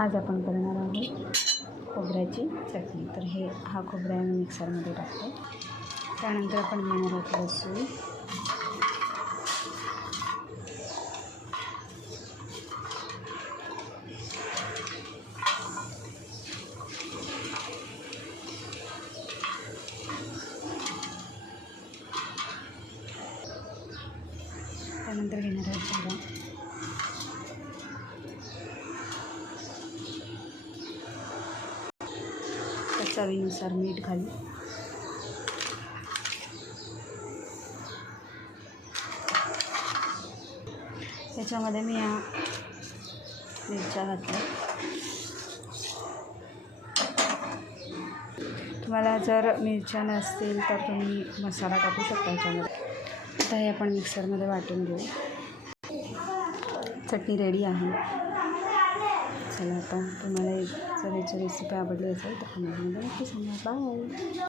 आज आपण करणार आहोत खोबऱ्याची चटणी. तर हा खोबरा मी मिक्सरमध्ये टाकते. त्यानंतर आपण घेणार आहोत लसूण, त्यानंतर घेणार आहोत जिरा, चवीनुसार मीठ घालू. त्याच्यामध्ये मी या मिरच्या घातल्या. तुम्हाला जर मिरच्या नसतील तर तुम्ही मसाला टाकू शकता याच्यामध्ये. आता हे आपण मिक्सरमध्ये वाटून घेऊ. चटणी रेडी आहे. चला, आता तुम्हाला जर याची रेसिपी आवडली असेल तर कमेंटमध्ये नक्की सांगा. बाय.